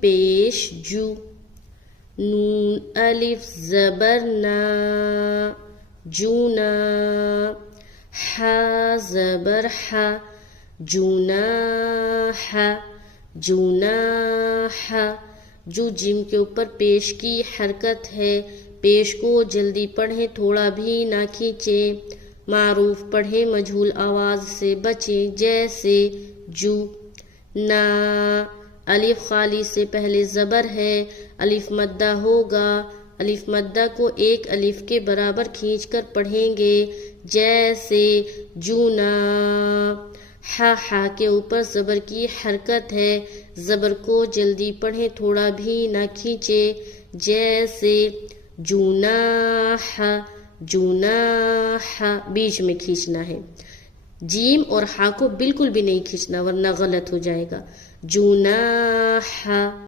پیش جو. نون الف زبر نا جونا. ح زبر ح جناح جناح. جو جیم کے اوپر پیش کی حرکت ہے. پیش کو جلدی پڑھیں، تھوڑا بھی نہ کھینچیں. معروف پڑھیں، مجہول آواز سے بچیں، جیسے جو. نا الف خالی سے پہلے زبر ہے، الف مدہ ہوگا. الف مدہ کو ایک الف کے برابر کھینچ کر پڑھیں گے، جیسے جونا. ہا کے اوپر زبر کی حرکت ہے، زبر کو جلدی پڑھیں، تھوڑا بھی نہ کھینچے، جیسے جناح جناح. بیچ میں کھینچنا ہے. جیم اور ہا کو بالکل بھی نہیں کھینچنا ورنہ غلط ہو جائے گا. جناح.